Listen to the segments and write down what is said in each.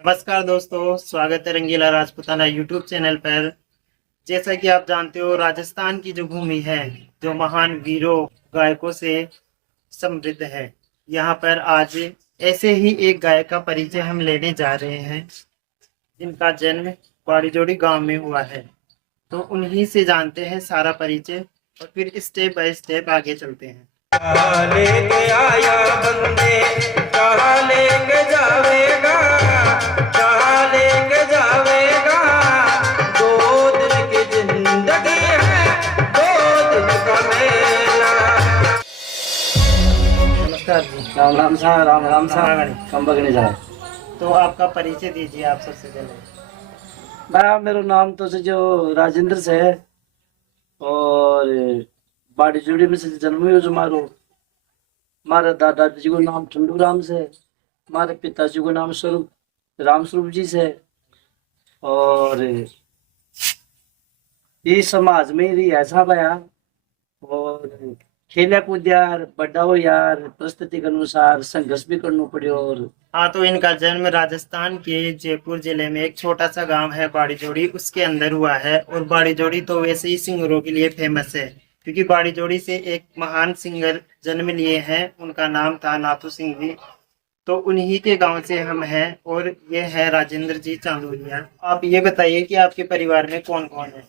नमस्कार दोस्तों, स्वागत है रंगीला राजपूताना यूट्यूब चैनल पर। जैसा कि आप जानते हो, राजस्थान की जो भूमि है जो महान वीरों गायकों से समृद्ध है। यहाँ पर आज ऐसे ही एक गायक का परिचय हम लेने जा रहे हैं जिनका जन्म बाड़ीजोड़ी गांव में हुआ है। तो उन्हीं से जानते हैं सारा परिचय और फिर स्टेप बाय स्टेप आगे चलते हैं। कहाँ लेके आया बंदे, कहाँ लेके जावेगा, कहाँ लेके जावेगा। दो दिन की जिंदगी है, दो दिन का मेला। नमस्कार जी। राम राम सा राम राम सा कहाँ गए? कम बगने जा। तो आपका परिचय दीजिए आप सबसे पहले। मैं मेरो नाम तो से जो राजेंद्र से है और बाड़ी जोड़ी में से जन्म हुई जो मारो। हमारे दादाजी को नाम ठंडू राम से, हमारे पिताजी को नाम स्वरूप राम स्वरूप जी से। और ये समाज में ही ऐसा पाया और खेला कूद यार बड़ा हो यार, परिस्थिति के अनुसार संघर्ष भी करना पड़े। और हाँ, तो इनका जन्म राजस्थान के जयपुर जिले में एक छोटा सा गांव है बाड़ीजोड़ी, उसके अंदर हुआ है। और बाड़ीजोड़ी तो वैसे ही सिंगरों के लिए फेमस है, क्योंकि बाड़ीजोड़ी से एक महान सिंगर जन्म लिए हैं, उनका नाम था नाथू सिंह जी। तो उन्हीं के गांव से हम हैं और ये है राजेंद्र जी चांदोलिया। आप ये बताइए कि आपके परिवार में कौन कौन है।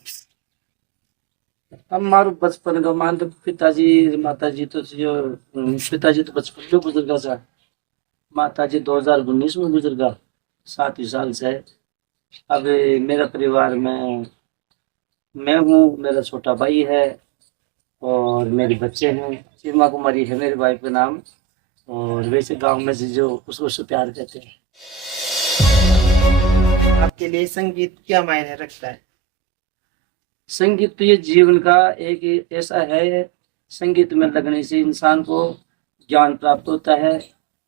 हमारो बचपन का मान तो पिताजी माताजी तो जो पिताजी तो बचपन में गुजर गया था। माताजी 2019 में गुजर गया, 7 साल से। अब मेरा परिवार में मैं हूँ, मेरा छोटा भाई है और मेरे बच्चे हैं। सीमा कुमारी है मेरे भाई का नाम। और वैसे गांव में से जो उसको से प्यार कहते हैं। आपके लिए संगीत क्या मायने रखता है। संगीत तो ये जीवन का एक ऐसा है, संगीत में लगने से इंसान को ज्ञान प्राप्त होता है।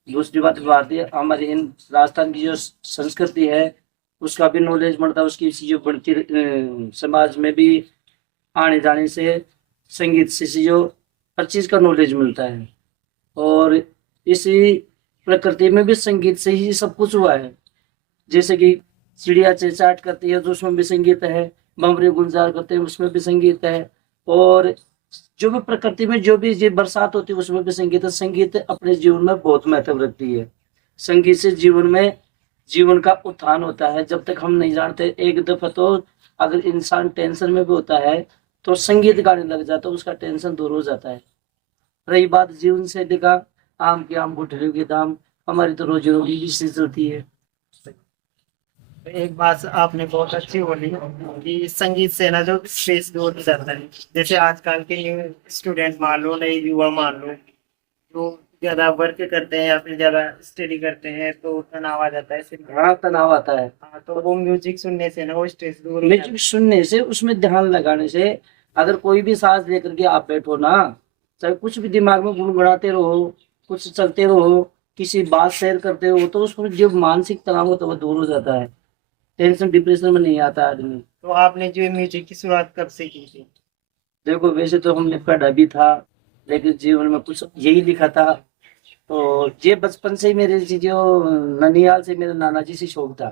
दूसरी बात भारतीय हमारी राजस्थान की जो संस्कृति है उसका भी नॉलेज बढ़ता है, उसकी जो बढ़ती समाज में भी आने जाने से संगीत से जो हर चीज़ का नॉलेज मिलता है। और इसी प्रकृति में भी संगीत से ही सब कुछ हुआ है। जैसे कि चिड़िया चहचहाट करती है तो उसमें भी संगीत है, भंवरे गुलजार करते हैं उसमें भी संगीत है। और जो भी प्रकृति में जो भी ये बरसात होती है उसमें भी संगीत है। संगीत अपने जीवन में बहुत महत्व रखती है। संगीत से जीवन में जीवन का उत्थान होता है। जब तक हम नहीं जानते, एक दफा तो अगर इंसान टेंशन में भी होता है तो संगीत गाने लग जाता है, उसका टेंशन दूर हो जाता है। रही बात जीवन शैली का, आम के आम गुठलियों के दाम, हमारी तो रोजी रोटी इसी से चलती है। तो एक बात आपने बहुत अच्छी बोली कि संगीत से ना जो स्ट्रेस दूर हो जाता है। जैसे आजकल के स्टूडेंट मान लो, नए युवा मान लो, जो ज्यादा वर्क करते हैं या फिर ज्यादा स्टडी करते हैं तो तनाव आ जाता है सिर में। हाँ, तनाव आता है। हाँ, तो वो म्यूजिक सुनने से ना वो स्ट्रेस दूर हो जाता म्यूजिक सुनने से, उसमें ध्यान लगाने से, अगर कोई भी सांस लेकर के आप बैठो ना, चाहे कुछ भी दिमाग में गुनगुनाते रहो, कुछ चलते रहो, किसी बात शेयर करते हो, तो उसको जो मानसिक तनाव होता है वो दूर हो जाता है। टेंशन डिप्रेशन में नहीं आता आदमी। है। तो आपने जो म्यूजिक की शुरुआत कब से की थी। देखो, वैसे तो हमने पढ़ा भी था लेकिन जीवन में कुछ यही लिखा था। तो ये बचपन से ही मेरे जो ननियाल से मेरे नाना जी से शौक था।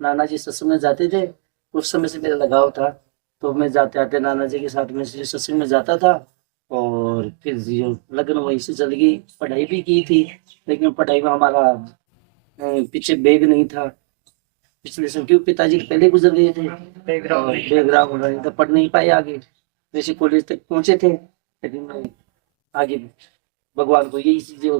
नाना जी सत्संग में जाते थे, उस समय से मेरा लगाव था। तो मैं जाते आते नाना जी के साथ में सत्संग में जाता था। और फिर जो लगन वहीं से चल गई। पढ़ाई भी की थी लेकिन पढ़ाई में हमारा पीछे बैग नहीं था, पिछले से, क्योंकि पिताजी पहले गुजर गए थे और बैकग्राउंड नहीं था, पढ़ नहीं पाए आगे। वैसे कॉलेज तक पहुंचे थे लेकिन मैं आगे भगवान को यही चीज तो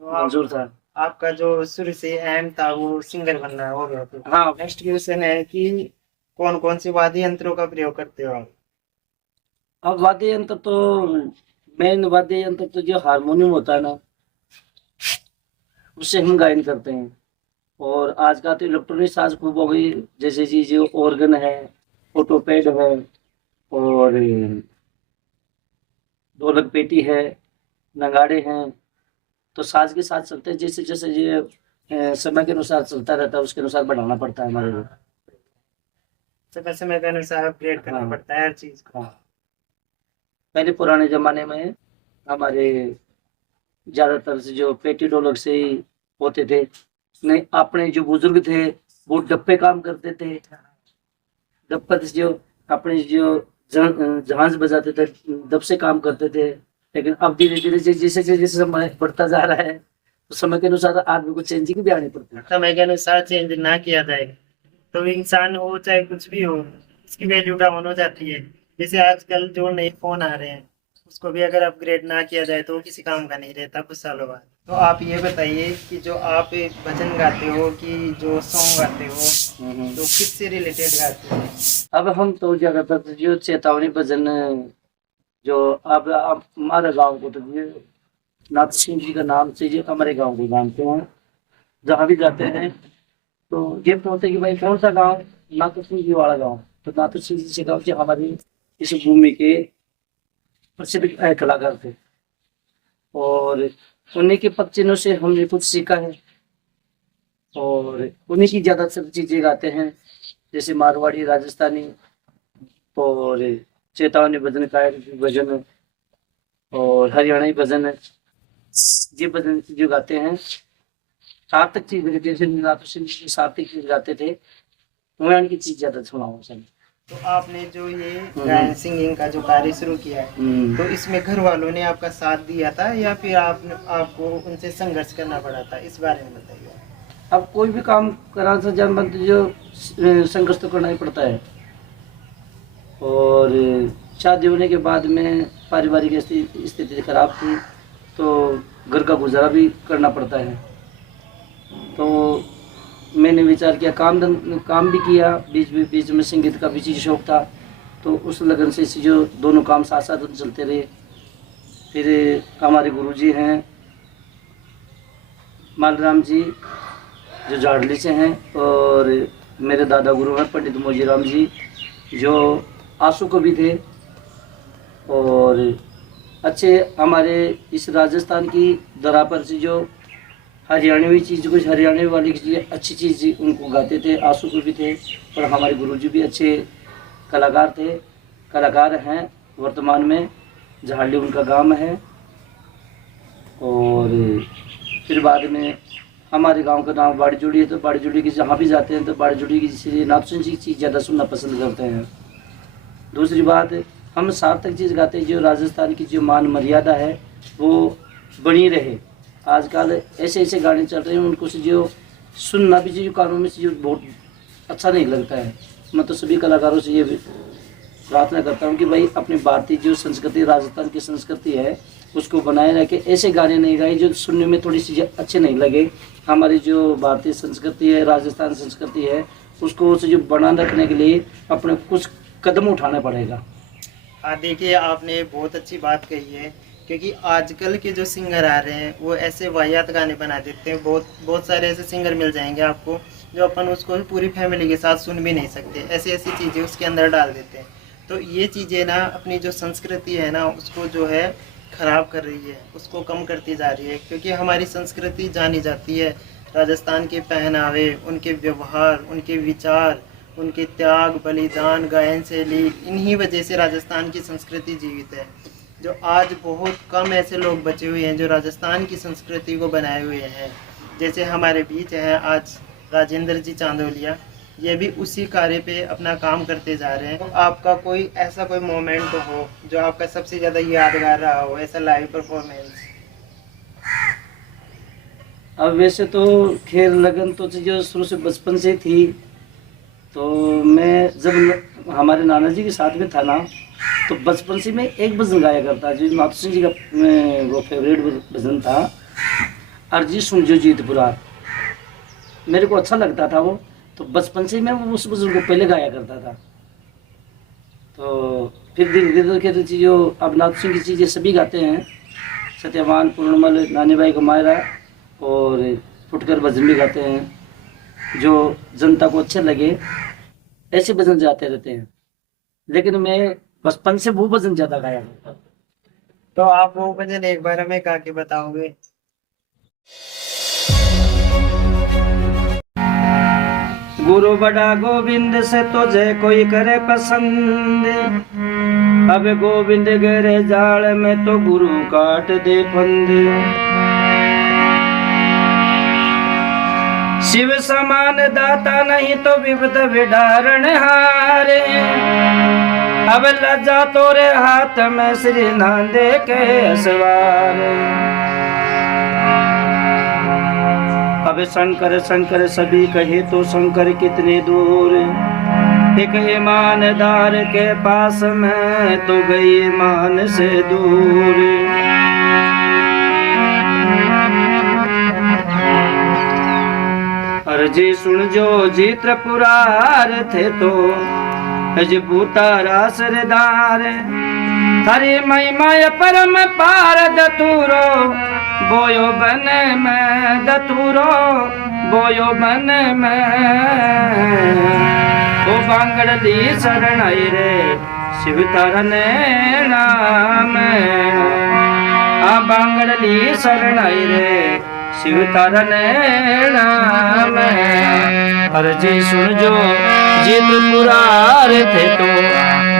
मंजूर था। आपका जो शुरू से एम था वो सिंगर बनना हो गया। तो हाँ, नेक्स्ट क्वेश्चन है कि कौन कौन से वाद्य यंत्रों का प्रयोग करते हो आप। अब वाद्य यंत्र तो मेन वाद्य यंत्र तो जो हारमोनियम होता है ना, उससे हम गायन करते हैं। और आज का तो इलेक्ट्रॉनिक साज खूब हो गई, जैसे जी जो ऑर्गन है, ऑटोपैड है और ढोलक पेटी है, नगाड़े हैं। तो साज के साथ चलते हैं, जैसे जैसे ये समय के अनुसार चलता रहता है, उसके अनुसार बढ़ाना पड़ता है हमारे को। समय समय के अनुसार अपग्रेड करना हाँ, पड़ता है हर चीज को। हाँ। पहले पुराने जमाने में हमारे ज्यादातर से जो पेटी ढोलक से ही होते थे। नहीं, अपने जो बुजुर्ग थे वो डप्पे काम करते थे, डप्पे से जो अपने जो जहाज बजाते थे, डप से काम करते थे। लेकिन अब धीरे धीरे जैसे जैसे समय बढ़ता जा रहा है, तो समय के अनुसार आदमी को चेंजिंग भी आनी पड़ती है। समय के अनुसार चेंज ना किया जाए तो इंसान हो चाहे कुछ भी हो, उसकी वैल्यू डाउन हो जाती है। जैसे आजकल जो नए फोन आ रहे हैं, उसको भी अगर अपग्रेड ना किया जाए तो वो किसी काम का नहीं रहता कुछ सालों बाद। तो आप ये बताइए कि जो आप भजन गाते हो कि जो सॉन्ग गाते हो, तो किससे रिलेटेड गाते हो? अब हम तो ज्यादातर जो चेतावनी भजन, जो अब हमारे गांव को तो ये नाथ सिंह जी का नाम से जो हमारे गांव को जानते हैं, जहाँ भी जाते हैं तो ये पूछते हैं कि भाई कौन सा गांव? नाथ सिंह जी वाला गांव। तो नाथ सिंह जी से गाँव जो हमारी इस भूमि के प्रसिद्ध कलाकार थे, और उन्हीं के पक्षियों से हमने कुछ सीखा है, और उन्हीं की ज्यादातर चीजें गाते हैं, जैसे मारवाड़ी, राजस्थानी और चेतावनी भजन, कायर भजन और हरियाणवी भजन, ये भजन जो गाते हैं सार्थक चीज, जैसे नाथ सिंह जी सार्थक चीज गाते थे, मैं उनकी चीज ज्यादा सुनाऊँ सर। तो आपने जो ये गायन सिंगिंग का जो कार्य शुरू किया है, तो इसमें घर वालों ने आपका साथ दिया था या फिर आपको उनसे संघर्ष करना पड़ा था? इस बारे में बताइए। अब कोई भी काम करा था जब जो संघर्ष तो करना ही पड़ता है, और शादी होने के बाद में पारिवारिक स्थिति खराब थी, तो घर का गुजारा भी करना पड़ता है। तो मैंने विचार किया, काम भी किया, बीच में संगीत का भी शौक था, तो उस लगन से जो दोनों काम साथ साथ चलते रहे। फिर हमारे गुरुजी हैं मालराम जी, जो जाड़ली से हैं, और मेरे दादा गुरु हैं पंडित मोजीराम जी, जो आंसू कवि थे, और अच्छे हमारे इस राजस्थान की धरा पर से जो हरियाणवी चीज़, कुछ हरियाणवी वाली चीज़ अच्छी चीज़ उनको गाते थे, आंसू कवि थे, और हमारे गुरुजी भी अच्छे कलाकार हैं वर्तमान में। झाड़ली उनका गांव है। और फिर बाद में हमारे गांव का नाम बाड़ीजोड़ी है, तो बाड़ीजोड़ी की जहाँ भी जाते हैं तो बाड़ीजोड़ी की जैसे नाथ सिंह जी की चीज़ ज़्यादा सुनना पसंद करते हैं। दूसरी बात, हम सार्थक चीज़ गाते हैं, जो राजस्थान की जो मान मर्यादा है वो बनी रहे। आजकल ऐसे ऐसे गाने चल रहे हैं, उनको से जो सुनना भी जो कानों में से जो बहुत अच्छा नहीं लगता है। मैं तो सभी कलाकारों से ये प्रार्थना करता हूँ कि भाई अपनी भारतीय जो संस्कृति, राजस्थान की संस्कृति है, उसको बनाए रखे। ऐसे गाने नहीं गाए जो सुनने में थोड़ी सी अच्छे नहीं लगे। हमारी जो भारतीय संस्कृति है, राजस्थान संस्कृति है, उसको जो बनाए रखने के लिए अपने कुछ कदम उठाना पड़ेगा। देखिए, आपने बहुत अच्छी बात कही है, क्योंकि आजकल के जो सिंगर आ रहे हैं वो ऐसे वाहियात गाने बना देते हैं। बहुत सारे ऐसे सिंगर मिल जाएंगे आपको जो अपन उसको पूरी फैमिली के साथ सुन भी नहीं सकते, ऐसी ऐसी चीज़ें उसके अंदर डाल देते हैं। तो ये चीज़ें ना अपनी जो संस्कृति है ना, उसको जो है ख़राब कर रही है, उसको कम करती जा रही है। क्योंकि हमारी संस्कृति जानी जाती है, राजस्थान के पहनावे, उनके व्यवहार, उनके विचार, उनके त्याग, बलिदान, गायन शैली, इन्हीं वजह से राजस्थान की संस्कृति जीवित है। जो आज बहुत कम ऐसे लोग बचे हुए हैं जो राजस्थान की संस्कृति को बनाए हुए हैं। जैसे हमारे बीच हैं आज राजेंद्र जी चांदोलिया, ये भी उसी कार्य पे अपना काम करते जा रहे हैं। तो आपका कोई ऐसा कोई मोमेंट हो जो आपका सबसे ज़्यादा यादगार रहा हो, ऐसा लाइव परफॉर्मेंस? अब वैसे तो खैर लगन तो जो शुरू से बचपन से थी, तो मैं जब हमारे नाना जी के साथ में था ना, तो बचपन से मैं एक भजन गाया करता, जो नाथ सिंह जी का वो फेवरेट भजन था, अर्जी सुन जो जीत पुरार। मेरे को अच्छा लगता था वो, तो बचपन से मैं उस भजन को पहले गाया करता था। तो फिर धीरे धीरे जो अब नाथ सिंह की चीज़ें सभी गाते हैं, सत्यवान, पूर्णमल, नानी भाई का मायरा, और फुटकर भजन भी गाते हैं जो जनता को अच्छे लगे, ऐसे भजन जाते रहते हैं। लेकिन मैं बचपन से वो भजन ज्यादा गाया। तो आप वो भजन एक बार हमें गा के बताओगे? गुरु बड़ा गोविंद से तुझे कोई करे पसंद, अब गोविंद गरे जाल में तो गुरु काट दे फंद। शिव समान दाता नहीं तो विपद विडारण हारे। अब लज्जा तोरे हाथ में श्री नांदे के सवारे। अब शंकर शंकर सभी कहे तो शंकर कितने दूर। एक ईमानदार के पास में तो गई ईमान से दूर। अर्जी सुन जो जी त्रिपुरार थे तो अज भूतारा सरदार। हरि महिमा परम पार दतूरो बोयो बन में दतूरो बोयो बन में। ओ बांगड़ली शरण आई रे शिव तारा नाम। आ बांगड़ली शरण आई रे शिव तारा नाम। अर्जी सुन जो जी त्रिपुरार थे तो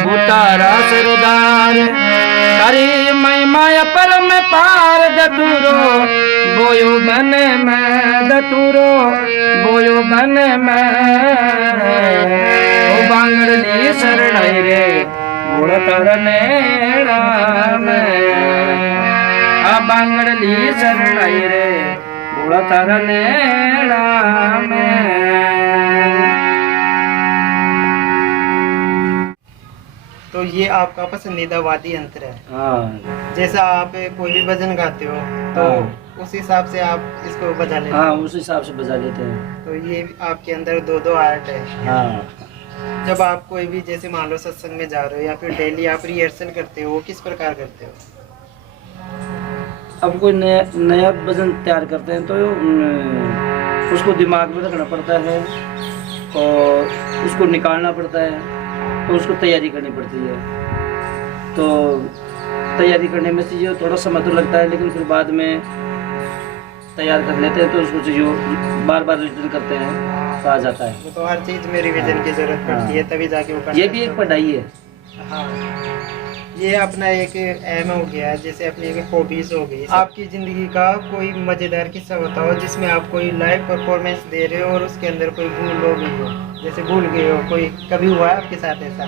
भूतारा सरदार। हरि महिमा परम पार दतूरो बोयो बन में दतूरो बोयो बन में। ओ बांगड़ली शरण आई रे मोड़ तरन नाम। आ बांगड़ली शरण आई रे मोड़ तरन नाम। तो ये आपका पसंदीदा वाद्य यंत्र है। हाँ जैसा आप कोई भी भजन गाते हो तो उस हिसाब से आप इसको बजा लेते हाँ, हो। उस हिसाब से बजा लेते हैं। तो ये आपके अंदर दो दो आर्ट है। हाँ, जब आप कोई भी जैसे मान लो सत्संग में जा रहे हो या फिर डेली आप रिहर्सल करते हो, वो किस प्रकार करते हो? अब कोई नया भजन तैयार करते हैं तो उसको दिमाग में रखना पड़ता है और उसको निकालना पड़ता है, तो उसको तैयारी करनी पड़ती है। तो तैयारी करने में से जो थोड़ा समय तो लगता है, लेकिन फिर बाद में तैयार कर लेते हैं तो उसको जो बार बार रिविजन करते हैं तो आ जाता है। तो हर चीज में रिवीजन की जरूरत पड़ती है, तभी जाके वो ये भी एक पढ़ाई है। हाँ, ये अपना एक एम हो गया, जैसे अपनी एक हॉबीज हो गई। आपकी जिंदगी का कोई मजेदार किस्सा बताओ जिसमें आप कोई लाइव परफॉर्मेंस दे रहे हो और उसके अंदर कोई भूल हो गई हो, जैसे भूल गए हो, कोई कभी हुआ है आपके साथ ऐसा?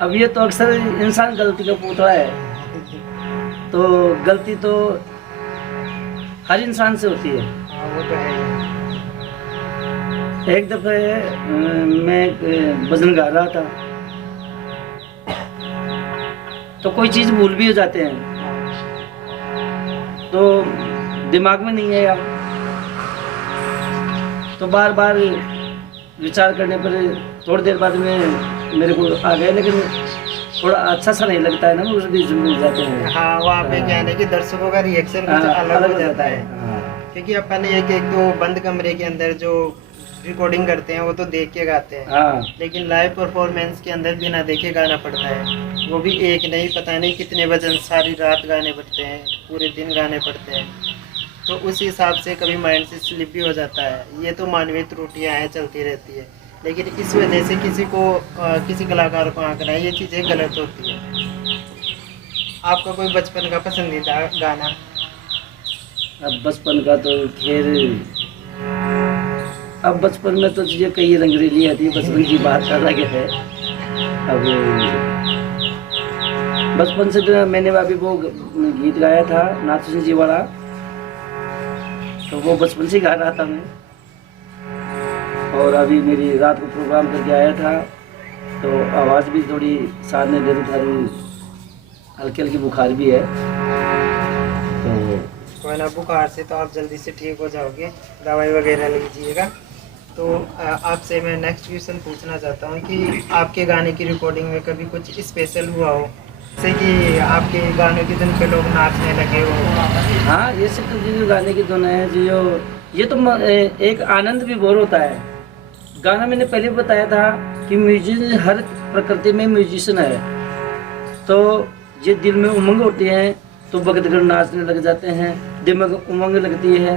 अब ये तो अक्सर इंसान गलती का पुतला है, तो गलती तो हर इंसान से होती है। हाँ, वो तो है। एक दफे मैं भजन गा रहा था तो कोई चीज भूल भी हो जाते हैं, तो दिमाग में नहीं आया, तो बार बार विचार करने पर थोड़ी देर बाद में मेरे को आ गए, लेकिन थोड़ा अच्छा सा नहीं लगता है ना, उस बीच भूल जाते हैं। हाँ, वहाँ पे क्या है कि दर्शकों का रिएक्शन कुछ अलग हो जाता है। हाँ। क्योंकि अपन एक दो बंद कमरे के अंदर जो रिकॉर्डिंग करते हैं वो तो देख के गाते हैं, हाँ, लेकिन लाइव परफॉर्मेंस के अंदर बिना देखे गाना पड़ता है। वो भी एक नहीं, पता नहीं कितने भजन सारी रात गाने पड़ते हैं, पूरे दिन गाने पड़ते हैं। तो उस हिसाब से कभी माइंड से स्लिप भी हो जाता है। ये तो मानवीय त्रुटियां हैं, चलती रहती है, लेकिन इस वजह से किसी कलाकार को आंकना ये चीज़ें गलत होती है। आपका कोई बचपन का पसंदीदा गाना? अब बचपन का तो खैर, अब बचपन में तो चीजें कई रंगरेली आती है, बचपन की बात अलग है। अब बचपन से तो मैंने अभी वो गीत गाया था नाथ सिंह जी वाला, तो वो बचपन से गा रहा था मैं। और अभी मेरी रात को प्रोग्राम करके आया था तो आवाज़ भी थोड़ी साथ में दे थोड़ी हल्की हल्की बुखार भी है। तो कोई ना, बुखार से तो आप जल्दी से ठीक हो जाओगे, दवाई वगैरह लीजिएगा। तो आपसे मैं नेक्स्ट क्वेश्चन पूछना चाहता हूँ कि आपके गाने की रिकॉर्डिंग में कभी कुछ स्पेशल हुआ हो, जैसे कि आपके गानों की धुन पे लोग नाचने लगे हो? हाँ, ये सब तो जो गाने की धुन है जो ये तो एक आनंद भी बोर होता है। गाना मैंने पहले भी बताया था कि म्यूजिक हर प्रकृति में म्यूजिशियन है, तो ये दिल में उमंग होती है तो बगत कर नाचने लग जाते हैं, दिल में उमंग लगती है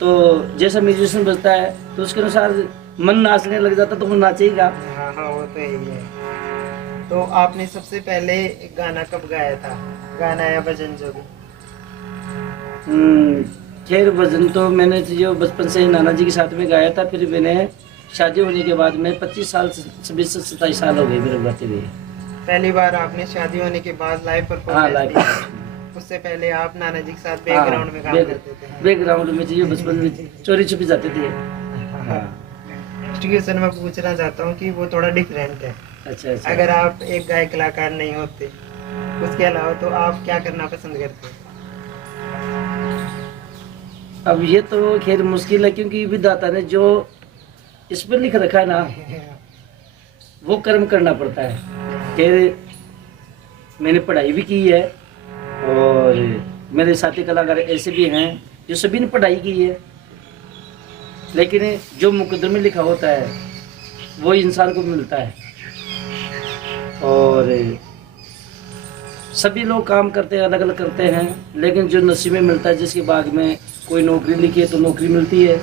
तो जैसा म्यूजिशियन बजता है तो उसके अनुसार मन नाचने लग जाता तो वो नाचेगा। हाँ हाँ, वो तो यही है। तो आपने सबसे पहले गाना कब गाया था, गाना या भजन जो भी? खैर भजन तो मैंने जो बचपन से ही नाना जी के साथ में गाया था, फिर मैंने शादी होने के बाद में 25 साल 26 से 27 साल हो गए मेरे गाते हुए। पहली बार आपने शादी होने के बाद लाइव हाँ परफॉर्मेंस लाइव दी। उससे पहले आप नाना जी के साथ बैकग्राउंड में काम करते थे। बैकग्राउंड में जो बचपन में चोरी छुपी जाते थे। हाँ। क्वेश्चन मैं पूछना चाहता हूँ कि वो थोड़ा डिफरेंट है। अच्छा। अगर आप एक गायक कलाकार नहीं होते, उसके अलावा तो आप क्या करना पसंद करते हैं? अब ये तो खैर मुश्किल है, क्योंकि विधाता ने जो इस पर लिख रखा है ना, वो कर्म करना पड़ता है। खैर मैंने पढ़ाई भी की है, और मेरे साथी कलाकार ऐसे भी हैं जो सभी ने पढ़ाई की है, लेकिन जो मुकद्दर में लिखा होता है वो इंसान को मिलता है। और सभी लोग काम करते हैं, अलग अलग करते हैं, लेकिन जो नसीब में मिलता है, जिसके बाग में कोई नौकरी लिखी है तो नौकरी मिलती है,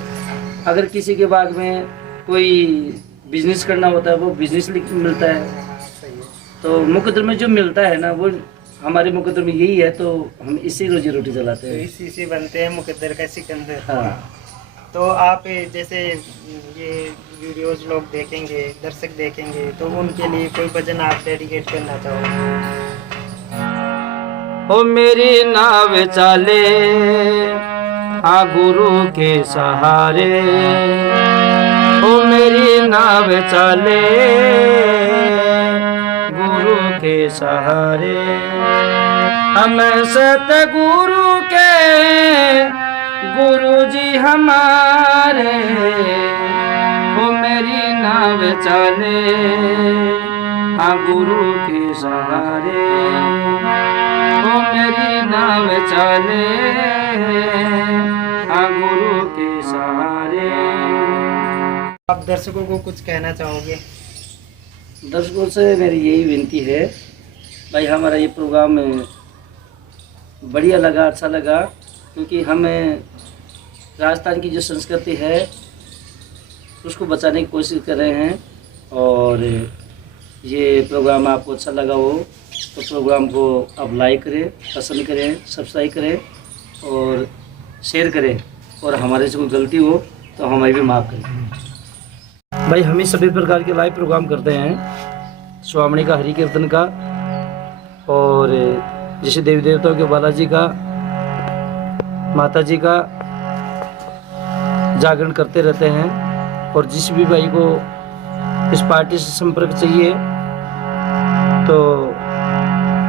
अगर किसी के बाग में कोई बिजनेस करना होता है वो बिजनेस मिलता है। तो मुकद्दर में जो मिलता है ना, वो हमारे मुकद्दर में यही है, तो हम इसी रोजी रोटी चलाते तो हैं। इसी से बनते हैं मुकद्दर का सिकंदर। हाँ। तो आप जैसे ये वीडियोस लोग देखेंगे, दर्शक देखेंगे, तो उनके लिए कोई भजन आप डेडिकेट करना चाहोगे? ओ मेरी नाव चाले हाँ गुरु के सहारे, ओ मेरी नाव चाले गुरु के सहारे, हम सतगुरु के गुरु जी हमारे, ओ मेरी नाव चले हाँ गुरु के सहारे, ओ मेरी नाव चले हाँ गुरु के सहारे। आप दर्शकों को कुछ कहना चाहोगे? दर्शकों से मेरी यही विनती है, भाई हमारा ये प्रोग्राम बढ़िया लगा, अच्छा लगा, क्योंकि हमें राजस्थान की जो संस्कृति है उसको बचाने की कोशिश कर रहे हैं। और ये प्रोग्राम आपको अच्छा लगा हो तो प्रोग्राम को आप लाइक करें, पसंद करें, सब्सक्राइब करें और शेयर करें, और हमारे से कोई गलती हो तो हमें भी माफ़ करें। भाई हम ही सभी प्रकार के लाइव प्रोग्राम करते हैं, स्वामी का, हरि कीर्तन का, और जैसे देवी देवताओं के, बालाजी का, माता जी का जागरण करते रहते हैं। और जिस भी भाई को इस पार्टी से संपर्क चाहिए तो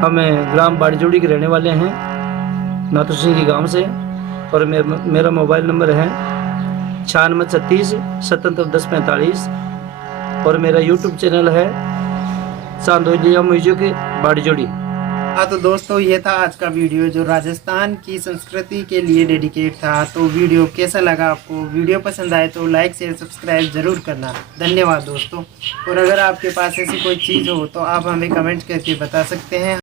हमें ग्राम बाड़ीजोड़ी के रहने वाले हैं, नाथू सिंह की गांव से, और मेरा मोबाइल नंबर है 9636 77 10 45, और मेरा यूट्यूब चैनल है चांदोलिया म्यूजिक बाड़ीजोड़ी। हाँ तो दोस्तों, ये था आज का वीडियो जो राजस्थान की संस्कृति के लिए डेडिकेट था। तो वीडियो कैसा लगा आपको? वीडियो पसंद आए तो लाइक शेयर सब्सक्राइब ज़रूर करना। धन्यवाद दोस्तों। और अगर आपके पास ऐसी कोई चीज़ हो तो आप हमें कमेंट करके बता सकते हैं।